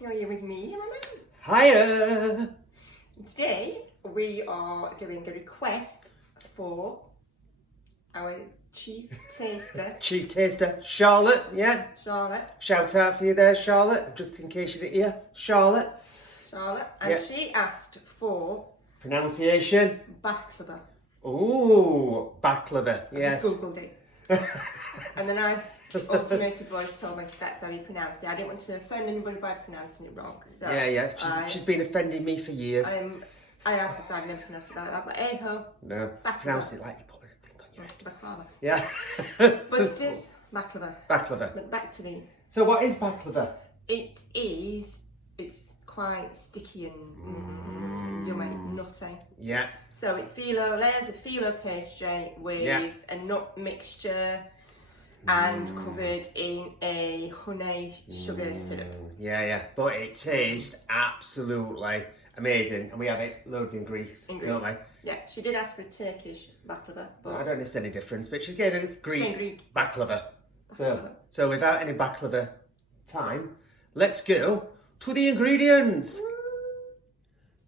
You're here with me, Mama. Hiya! Today we are doing a request for our chief taster. Chief taster, Charlotte, yeah? Charlotte. Shout out for you there, Charlotte, just in case you didn't hear. Charlotte. And she asked for pronunciation. baklava. Ooh, baklava, yes. I just googled it. And the nice automated voice told me that's how you pronounce it. I didn't want to offend anybody by pronouncing it wrong. So she's been offending me for years. I have decided never to pronounce it like that, but hey ho. No, baklava. pronounce it like you put a thing on your head. Baklava. Yeah. But it is baklava. Baklava. But back to the... So what is baklava? It's quite sticky and yummy, nutty. Yeah. So it's Filo, layers of Filo pastry with a nut mixture and covered in a honey sugar syrup. Yeah. But it tastes absolutely amazing. And we have it loads in Greece, don't we? Yeah, she did ask for a Turkish baklava. But I don't know if there's any difference, but she's getting a Greek baklava. Baklava. So without any baklava time, let's go to the ingredients.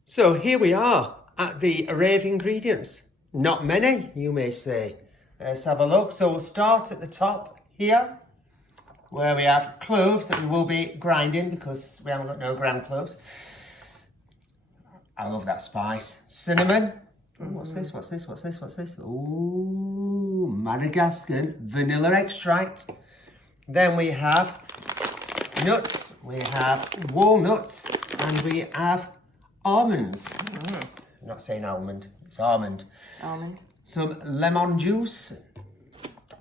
So here we are at the array of ingredients. Not many, you may say. Let's have a look. So we'll start at the top here, where we have cloves that we will be grinding because we haven't got no ground cloves. I love that spice. Cinnamon. Ooh, what's this? Ooh, Madagascar vanilla extract. Then we have nuts, we have walnuts, and we have almonds. I'm not saying almond, it's almond. Almond. Some lemon juice,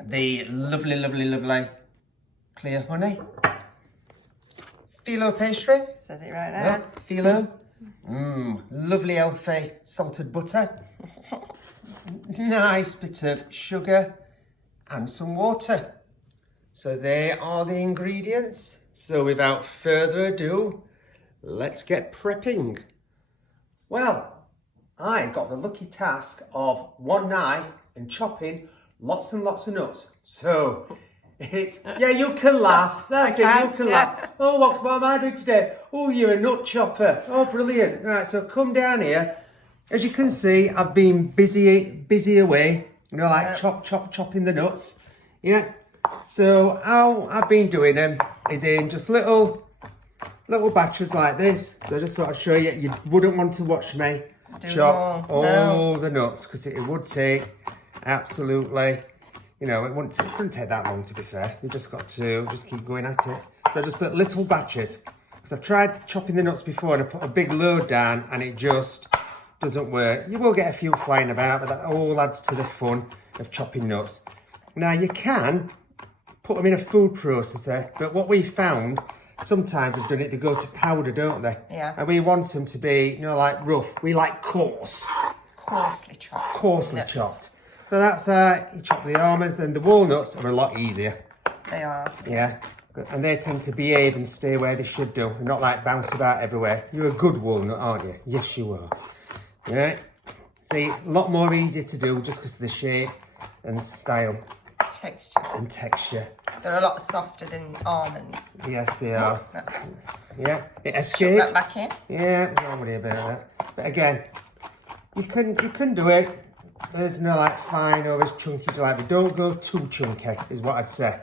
the lovely clear honey. Filo pastry. Says it right there. Yep, Filo. Lovely healthy salted butter. Nice bit of sugar and some water. So they are the ingredients. So without further ado, let's get prepping. Well, I got the lucky task of one knife and chopping lots and lots of nuts. So it's, you can laugh. That's it, you can laugh. Oh, what am I doing today? Oh, you're a nut chopper. Oh, brilliant. Right, so come down here. As you can see, I've been busy away. You know, like chopping the nuts. Yeah. So how I've been doing them is in just little batches like this. So I just thought I'd show you. You wouldn't want to watch me chop all the nuts because it would take absolutely, you know, it wouldn't take that long, to be fair. You've just got to just keep going at it. So I just put little batches because I've tried chopping the nuts before and I put a big load down and it just doesn't work. You will get a few flying about, but that all adds to the fun of chopping nuts. Now you can put them in a food processor, but what we found, sometimes we've done it, they go to powder, don't they? Yeah. And we want them to be, you know, like rough. We like coarse. Coarsely chopped. Coarsely chopped. So that's you chop the almonds, then the walnuts are a lot easier. They are. Yeah. And they tend to behave and stay where they should do, and not like bounce about everywhere. You're a good walnut, aren't you? Yes, you are. Yeah. See, a lot more easier to do just because of the shape and style. Texture. They're a lot softer than almonds. Yes, they are. Yeah, it escaped. Shove that back in. Yeah, don't worry about that. But again, you can do it. There's no like fine or as chunky as you like, but don't go too chunky is what I'd say.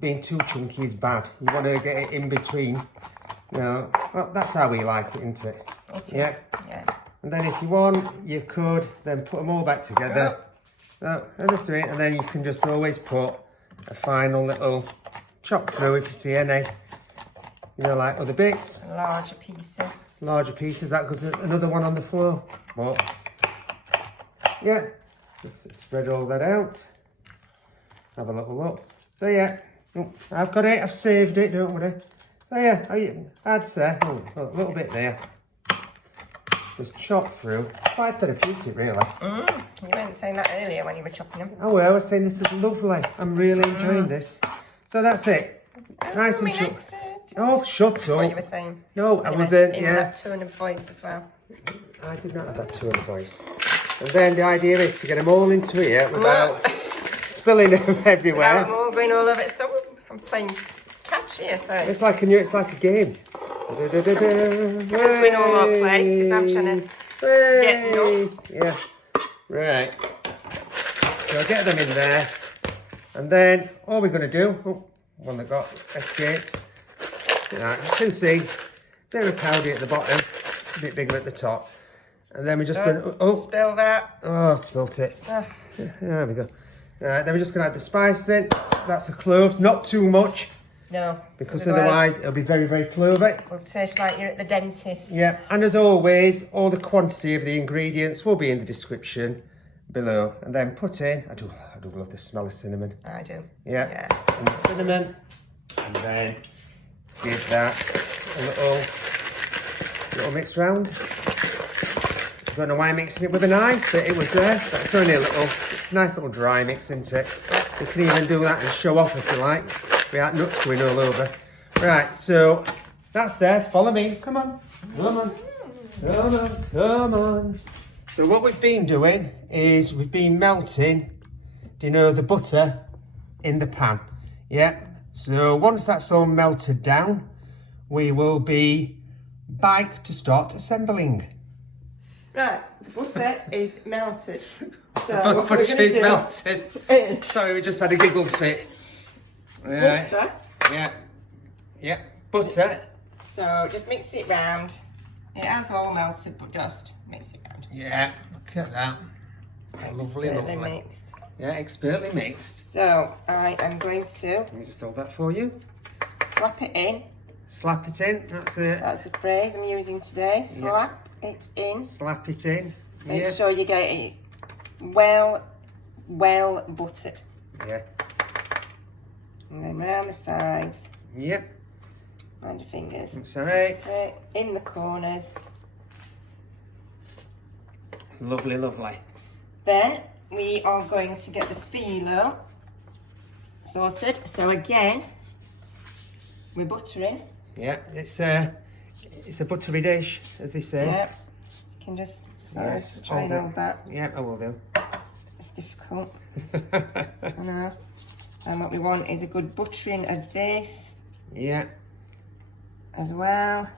Being too chunky is bad. You want to get it in between. You know, well, that's how we like it, isn't it? It is. Yeah. And then if you want, you could then put them all back together. And then you can just always put a final little chop through if you see any, you know, like other bits. Larger pieces, that goes another one on the floor. But yeah, just spread all that out. Have a little look. So yeah, I've got it, I've saved it, don't worry. So yeah, I'd say a little bit there. Just chop through. Quite therapeutic, really. You weren't saying that earlier when you were chopping them. Oh, well, I was saying this is lovely. I'm really enjoying this. So that's it. Nice and chunky. Oh, shut up. That's what you were saying. No, I wasn't. In that tone of voice as well. I did not have that tone of voice. And then the idea is to get them all into here without spilling them everywhere. Without them all going all over it. So I'm playing catch here, so it's like a game. It's going all over the place because I'm trying to get nuts. Yeah. Right. So I'll get them in there. And then all we're going to do, one that got escaped. Right, you can see, bit of powder at the bottom, a bit bigger at the top. And then we're just going to... Spill that. Oh, I've spilt it. Yeah, there we go. Right, then we're just going to add the spice in. That's the cloves, not too much. No. Because otherwise it'll be very, very clovey. It'll taste like you're at the dentist. Yeah, and as always, all the quantity of the ingredients will be in the description below. And then put in, I do love the smell of cinnamon. I do. Yeah. And the cinnamon. And then give that a little mix round. I don't know why I'm mixing it with a knife, but it was there. That's only it's a nice little dry mix, isn't it? You can even do that and show off if you like. Without nuts going all over. Right, so that's there. Follow me. Come on. Come on. Come on. Come on. So what we've been doing is we've been melting, the butter in the pan. Yeah. So once that's all melted down, we will be back to start assembling. Right, the butter is melted. So The butter is melted. Sorry, we just had a giggle fit. Right. Butter. Yeah. Butter. So just mix it round. It has all melted, but just mix it round. Yeah, look at that. Lovely. Mixed. Yeah, expertly mixed. So I am going to... Let me just hold that for you. Slap it in. Slap it in, that's it. That's the phrase I'm using today. Slap it in. Slap it in. Make sure you get it well buttered. Yeah. And then round the sides. Yep. Mind your fingers. That's all right. That's it. In the corners. Lovely, lovely. Then we are going to get the filo sorted. So again, we're buttering. Yeah, it's a buttery dish, as they say. Yep. You can just try and hold that. Yeah, I will do. It's difficult. I know. And what we want is a good buttering of this. Yeah. As well.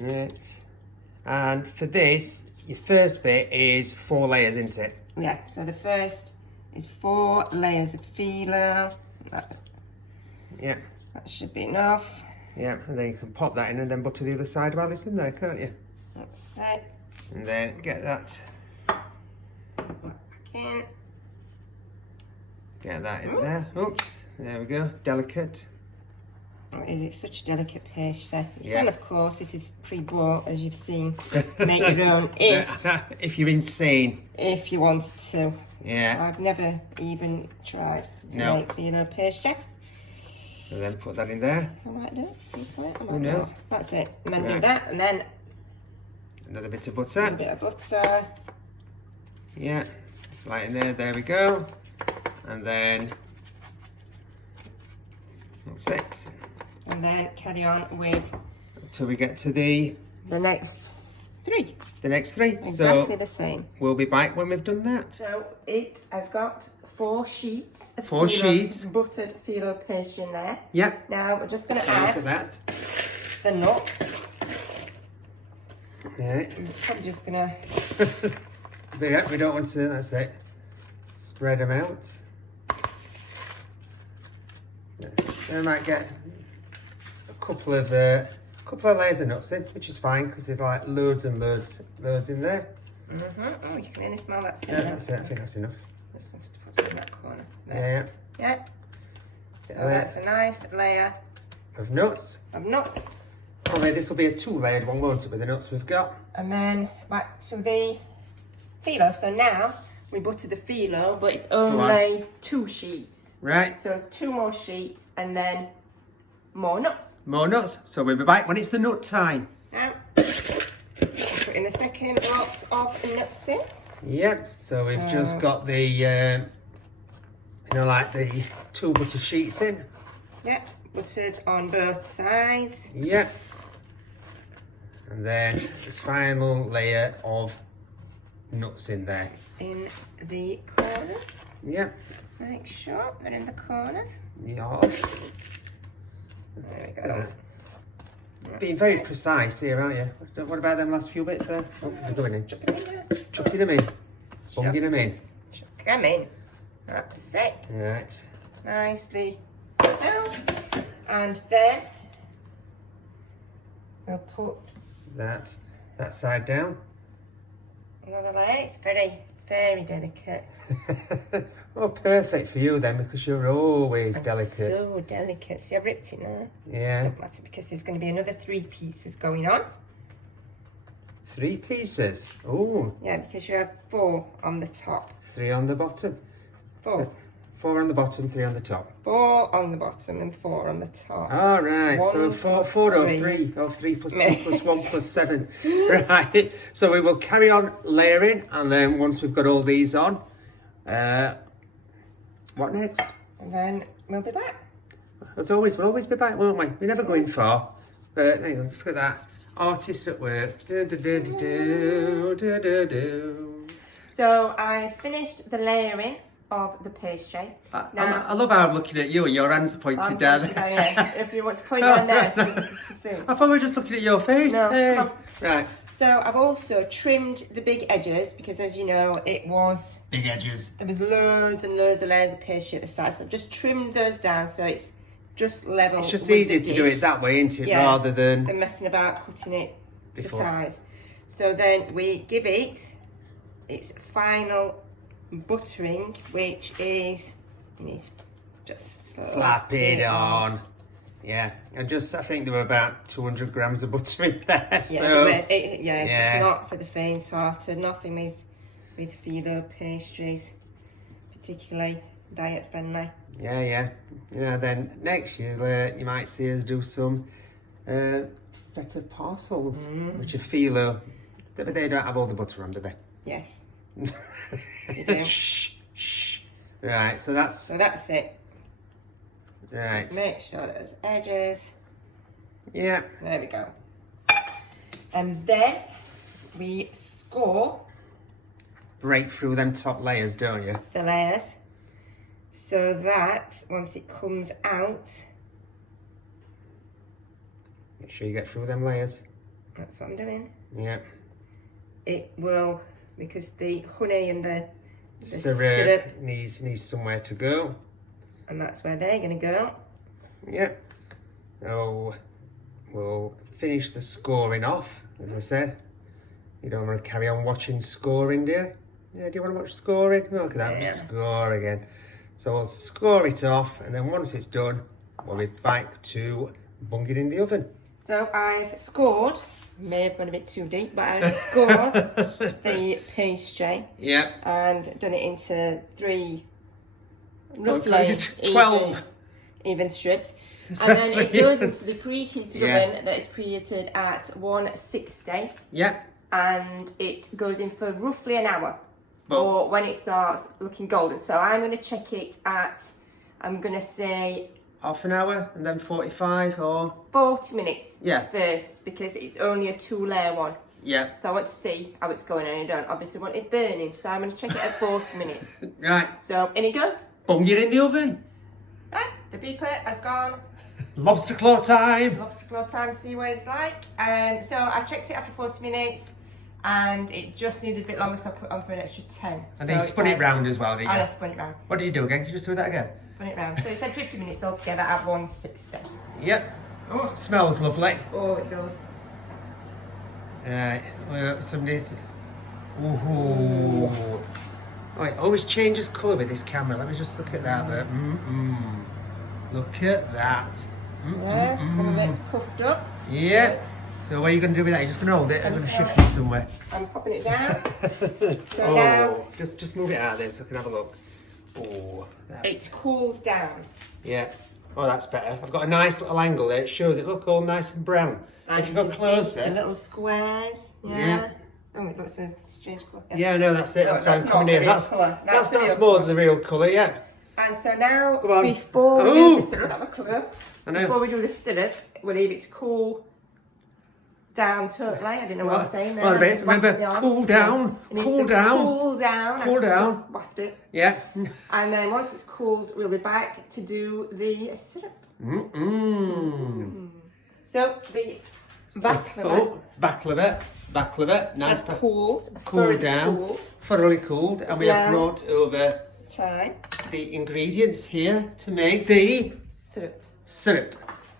Right. And for this, your first bit is 4 layers, isn't it? Yeah, so the first is 4 layers of filo. Yeah. That should be enough. Yeah, and then you can pop that in and then butter the other side while it's in there, can't you? That's it. And then get that. Back in. Get that in there. Oops. There we go. Delicate. Oh, is it such a delicate pastry? You Yeah. can, of course, this is pre-bought, as you've seen. Make your own if you're insane. if you wanted to. Yeah. I've never even tried to make filo pastry. And then put that in there. I might do it. Who knows? That's it. And then do that, and then Another bit of a butter. bit of butter. Yeah. Just like in there. There we go. And then that's it. And then carry on with Until we get to the next 3. The next 3. Exactly So the same. we'll be back when we've done that. So it has got 4 sheets of 4 sheets. buttered filo pastry in there. Yep. Now we're just going to Look add at that. the nuts. Yeah. I'm probably just going to... But yeah, we don't want to, that's it. Spread them out. Then I might get a couple of layers of nuts in, which is fine because there's like loads and loads in there. Oh, you can really smell that Yeah, cinnamon. that's it. I think that's enough. I'm just going to put some in that corner. There. Yeah. So that's a nice layer Of nuts. of nuts. Probably this will be a 2-layered one, won't it, with the nuts we've got? And then back to the filo. So now we butter the filo, but it's only 2 sheets. Right. So 2 more sheets and then more nuts. More nuts. So we'll be back when it's the nut time. Now, put in the second lot of nuts in. Yep. So we've just got the, like the 2 butter sheets in. Yep, buttered on both sides. Yep. And then this final layer of nuts in there. In the corners. Yep. Make sure they're in the corners. Yeah. go. Being very precise here, aren't you? What about them last few bits there? Oh, they're going in. Chucking them in. Bunging them in. Chuck them in. That's it. Right. Nicely down. And then we'll put That side down. another layer. It's very, very delicate. Well, perfect for you then, because you're always delicate. So delicate. See, I've ripped it now. Yeah. Don't matter, because there's going to be another 3 pieces going on. 3 pieces. Oh. Yeah, because you have 4 on the top. 3 on the bottom. 4. 4 on the bottom, 3 on the top. 4 on the bottom and 4 on the top. All right. So 4 or 3. Oh, 3 plus 2 plus 1 plus 7. Right. So we will carry on layering, and then once we've got all these on, what next? And then we'll be back. As always, we'll always be back, won't we? We're never going far. But hang on, look at that. Artist at work. Do, do, do, do, do, do, do. So I finished the layering of the pastry. I love how I'm looking at you and your hands are pointed down. Yeah, if you want to point down there so you can see. I thought we were just looking at your face. No, Hey. come on. Right. So I've also trimmed the big edges because, as you know, it was Big edges. there was loads and loads of layers of pastry at the side. So I've just trimmed those down so it's just level. It's just with easier the to do dish. it that way, isn't it? Yeah. Rather than messing about cutting it Before. to size. So then we give it its final buttering, which is you need to just slap it on. Yeah, I think there were about 200 grams of butter in there. Yeah, So it's not for the faint-hearted. Nothing with Filo pastries, particularly diet friendly. yeah. Then next year you might see us do some feta parcels, which are Filo. But they don't have all the butter on, do they? Yes. You do. Shh. Right, so that's it. right. Just make sure there's edges. Yeah. There we go. And then we score Break through them top layers, don't you? the layers so that once it comes out, Make sure you get through them layers. that's what I'm doing. Yeah. It will, because the honey and the Syrup needs somewhere to go. and that's where they're going to go. Yeah. Oh, we'll finish the scoring off, as I said. You don't want to carry on watching scoring, do you? Yeah, do you want to watch scoring? Look at that, Yeah. score again. So we'll score it off, and then once it's done, we'll be back to bung it in the oven. So I've scored, may have gone a bit too deep, but I've scored the pastry Yeah. and done it into 3 roughly 12 even strips. And then it goes into the preheated Yeah. oven that is preheated at 160 Yeah. and it goes in for roughly an hour But- or when it starts looking golden. So I'm going to check it at, I'm going to say Half an hour and then 45 or 40 minutes Yeah. first because it's only a 2-layer one. yeah. So I want to see how it's going and I don't obviously want it burning. So I'm going to check it at 40 minutes. Right. So in it goes. Bung it in the oven. Right, the beeper has gone. Lobster claw time. Lobster claw time to see what it's like. So I checked it after 40 minutes and it just needed a bit longer, so I put on for an extra 10. And so then you spun it round as well, didn't And I you? spun it round. What do you do again? Can you just do that again? Spun it round. So it said 50 minutes altogether at 160. Yep. Oh, it smells lovely. Oh, it does. Right. Well, somebody's. Ooh. Oh, it always changes colour with this camera. Let me just look at that. But, look at that. Yes, some of it's puffed up. Yeah. So what are you going to do with that? You're just going to hold it. I'm going to shift it somewhere. I'm popping it down. So Oh, now just move it out of there so I can have a look. Oh, it cools down. yeah. Oh, that's better. I've got a nice little angle there. It shows it look all nice and brown. And If you go can see closer. the little squares. Yeah. Oh, it looks a strange colour. Yeah, no, that's it. That's why I'm not coming the here. real That's colour. that's the real more colour. the real colour, yeah. And so now, Come on. before we Ooh. do the syrup, that was close. I know. Before we do the syrup, we'll leave it to cool down totally. I didn't know what I was saying there. Well, I just remember, wafted the arms. cool down, It needs cool to down. Cool down. Cool I down. Just waft it. Yeah. And then once it's cooled, we'll be back to do the syrup. Mm-mm. So the baklava Oh, baklava. Nice. has cooled down. Thoroughly cooled. And we have brought over time the ingredients here to make the syrup.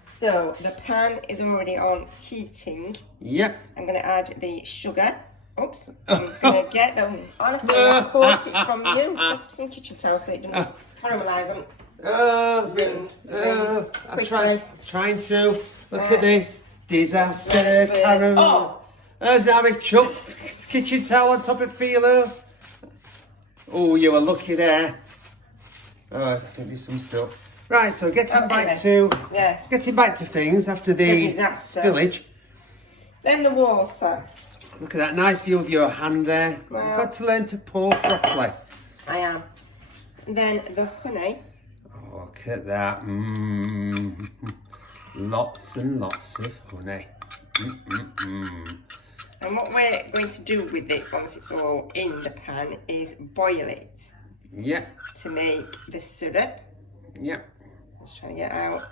So the pan is already on heating. Yep. I'm going to add the sugar. Oops, I'm going to get them. Honestly, I caught it from you. There's some kitchen towel so it doesn't caramelise them. I'm trying to. Look at this. Disaster caramel. Oh! There's now a chuck kitchen towel on top of Filo. Oh, you were lucky there. Oh, I think there's some stuff. Right, so getting back to things after the disaster. spillage. Then the water. Look at that nice view of your hand there. Wow. You've got to learn to pour properly. I am. And then the honey. Oh, look at that. Lots and lots of honey. And what we're going to do with it once it's all in the pan is boil it. Yeah. To make the syrup. Yeah. Just trying to get out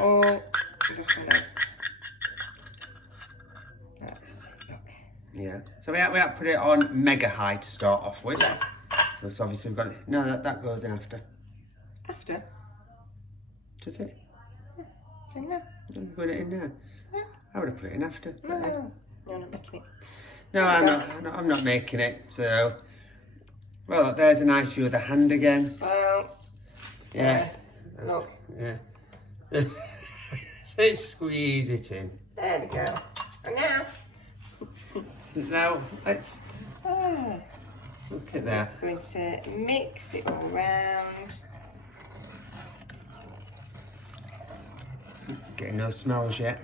all the honey. Yeah. So we have to put it on mega high to start off with. So it's obviously we've got no that goes in after. After? Does it? No. Put it in there. Yeah. I would have put it in after. No, I'm not making it. No, I'm not making it. So, well, there's a nice view of the hand again. Well, yeah. Look. Yeah. Let's squeeze it in. There we go. And now. Now let's look at that. Just going to mix it all around. Getting no smells yet.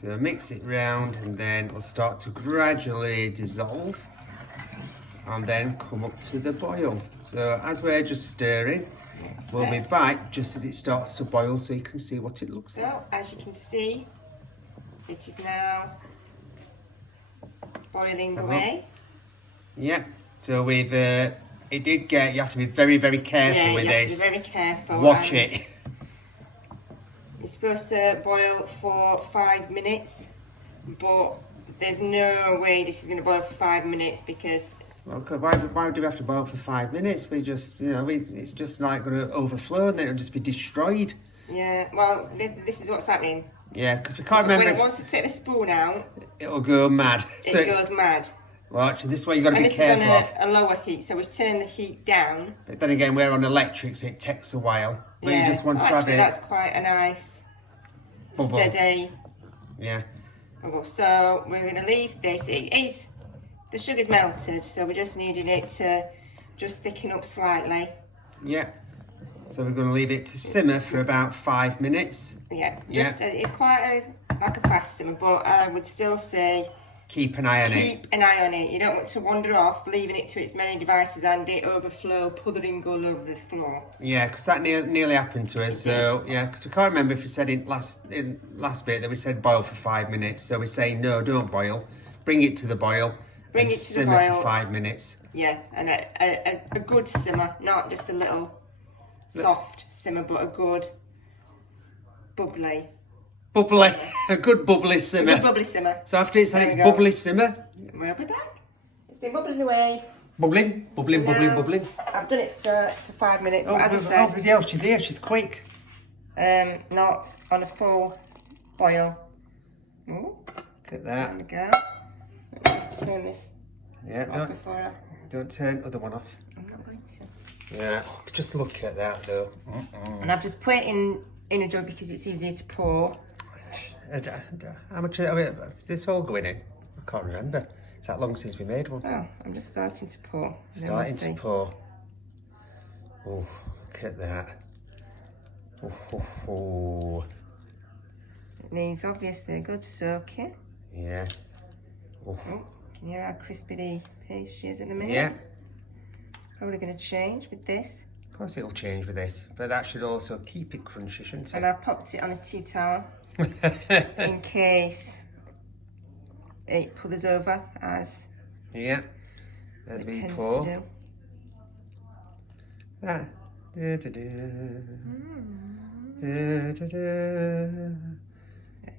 So mix it round and then it'll start to gradually dissolve and then come up to the boil. So as we're just stirring, we'll be back just as it starts to boil so you can see what it looks like. So as you can see, it is now boiling away. Yeah. So we've it did get, you have to be very, very careful with this. Yeah, you have to be very careful. Watch it. It's supposed to boil for 5 minutes, but there's no way this is going to boil for 5 minutes because... Well, why do we have to boil for 5 minutes? We just, it's just like going to overflow and then it'll just be destroyed. Yeah, well, this is what's happening. Yeah, because we can't remember... When it wants to take the spoon out... It'll go mad. It goes mad. Watch, and this way you've got to be careful. And this is on a lower heat, so we turn the heat down. But then again, we're on electric, so it takes a while. But yeah. You just want to have it... that's quite a nice, bubble. Steady Yeah. bubble. So we're going to leave this. The sugar's melted, so we're just needing it to just thicken up slightly. Yeah. So we're going to leave it to simmer for about 5 minutes. Yeah. It's quite like a fast simmer, but I would still say... Keep an eye on it. Keep an eye on it. You don't want to wander off, leaving it to its many devices and it overflow, puthering all over the floor. Yeah, because that nearly happened to us. So yeah, because we can't remember if we said in last bit that we said boil for 5 minutes. So we're saying no, don't boil. Bring it to the boil. Bring it to the boil. Simmer for 5 minutes. Yeah, and a good simmer, not just a little soft simmer, but a good bubbly. Bubbly, a good bubbly simmer. A good bubbly simmer. So after it's had its bubbly simmer, we'll be back. It's been bubbling away. Bubbling. I've done it for 5 minutes, but as I said... Everybody else, she's here, she's quick. Not on a full boil. Ooh, look at that. There we go. Let me just turn this off before I... Don't turn the other one off. I'm not going to. Yeah, just look at that though. And I've just put it in a jug because it's easier to pour. How much is this all going in? I can't remember. It's that long since we made one. Oh, I'm just starting to pour. Starting to pour. Oh, look at that. Oh. It needs obviously a good soaking. Yeah. Oh, can you hear how crispy the pastry is in a minute? Yeah. It's probably going to change with this. Of course it'll change with this, but that should also keep it crunchy, shouldn't it? And I've popped it on a tea towel in case it puthers over as yeah, as it we tends pour. to do. Ah.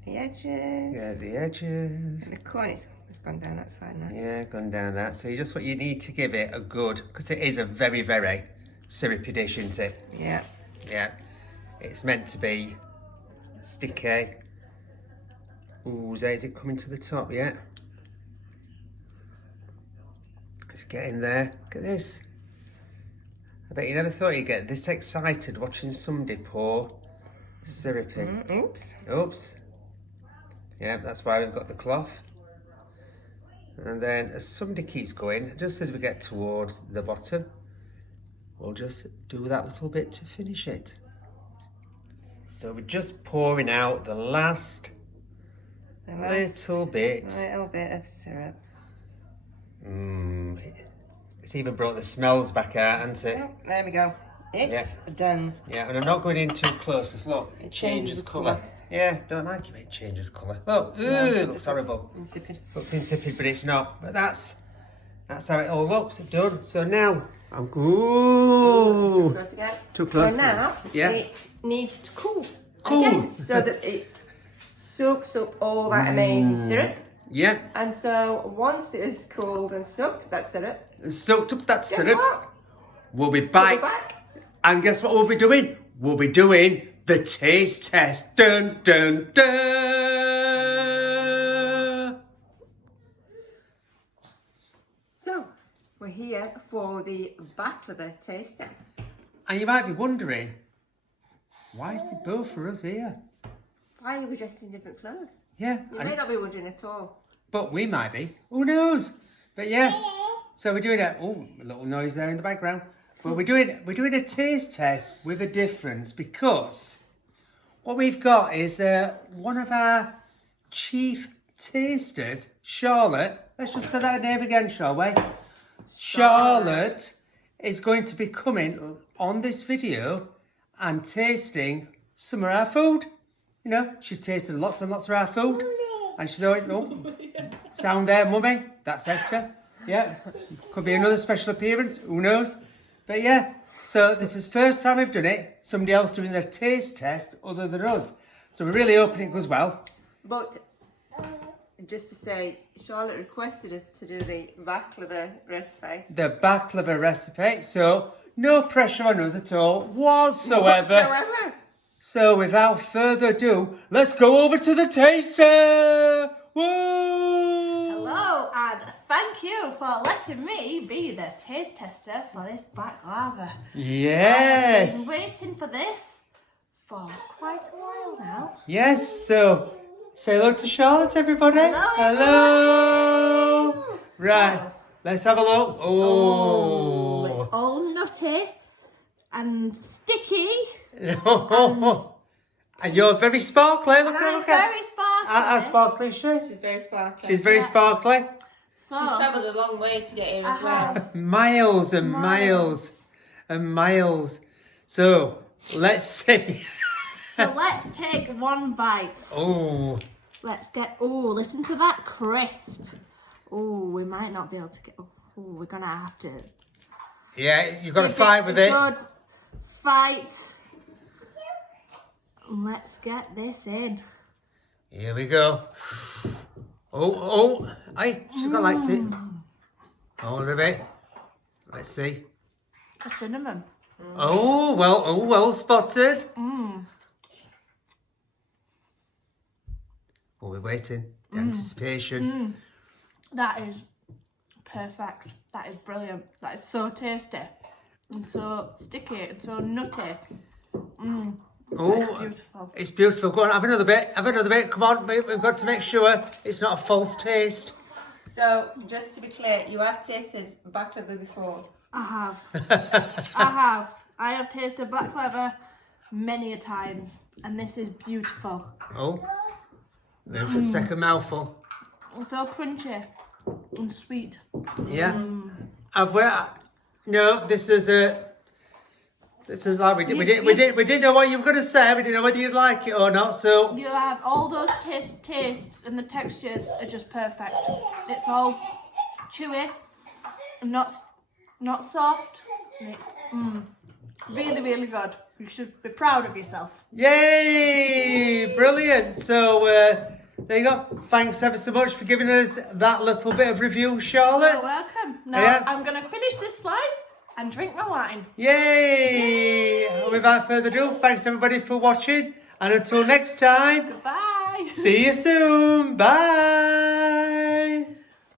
the edges. Yeah, the edges. And the corn, it's gone down that side now. Yeah, gone down that. So just what you need to give it a good, because it is a very, very syrupy dish, isn't it? Yeah. Yeah. It's meant to be sticky. Ooh, is it coming to the top yet? It's getting there. Look at this. I bet you never thought you'd get this excited watching somebody pour syrupy. Oops. Oops. Yeah, that's why we've got the cloth. And then as somebody keeps going, just as we get towards the bottom, we'll just do that little bit to finish it. So we're just pouring out the last little bit. Little bit of syrup. It's even brought the smells back out, hasn't it? Oh, there we go. It's done. Yeah, and I'm not going in too close because look, it changes colour. Yeah, don't like it when it changes colour. Oh, it looks horrible. Insipid. Looks insipid, but it's not. But that's how it all looks. It's done. So now I'm ooh. Too close again. Too close. So now it needs to cool. Again, so that it soaks up all that amazing syrup. Yeah. And so once it is cooled and soaked up that syrup, syrup, what? We'll be back. And guess what we'll be doing? We'll be doing the taste test. Dun dun dun. So we're here for the baklava taste test. And you might be wondering, why is the both for us here? Why are we dressed in different clothes? Yeah. You may not be wondering at all. But we might be. Who knows? But yeah. So we're doing a little noise there in the background. But we're doing a taste test with a difference, because what we've got is one of our chief tasters, Charlotte. Let's just say that name again, shall we? Charlotte is going to be coming on this video and tasting some of our food. You know, she's tasted lots and lots of our food. And she's always, sound there, mummy. That's Esther. Yeah, could be another special appearance. Who knows? But yeah, so this is the first time we've done it. Somebody else doing their taste test other than us. So we're really hoping it goes well. But just to say, Charlotte requested us to do the baklava recipe. The baklava recipe. So no pressure on us at all whatsoever. So without further ado, let's go over to the taster. Woo! Hello, and thank you for letting me be the taste tester for this baklava. Yes. I've been waiting for this for quite a while now. Yes, so say hello to Charlotte, everybody. Hello. Right, So, let's have a look. Oh, it's all nutty and sticky. And you're very sparkly. Look I'm at very sparkly. How sparkly is she? She's very sparkly. She's very sparkly. So, She's travelled a long way to get here as well. have Miles and miles and miles. So let's see. So let's take one bite. Oh, Let's get, listen to that crisp. We might not be able to get, we're going to have to. yeah, you've got to give fight with it. Good fight. Let's get this in. Here we go. Hey, sugar likes it. Hold a bit. Let's see. The cinnamon. Oh, well spotted. Oh, we're waiting. The anticipation. That is perfect. That is brilliant. That is so tasty. And so sticky and so nutty. It's beautiful. It's beautiful. Go on, have another bit. Have another bit. Come on, we've got to make sure it's not a false taste. So, just to be clear, you have tasted baklava before. I have. I have tasted baklava many a times, and this is beautiful. Oh, then for the second mouthful. It's so crunchy and sweet. Yeah. No, this is like we didn't know what you were going to say. We didn't know whether you'd like it or not. So You have all those tastes, and the textures are just perfect. It's all chewy, and not soft. And it's really, really good. You should be proud of yourself. yay! Brilliant. brilliant. So there you go. Thanks ever so much for giving us that little bit of review, Charlotte. You're welcome. Now Yeah. I'm going to finish this slice and drink my wine. Yay! And without further ado, thanks everybody for watching. And until next time, Goodbye. see you soon. Bye.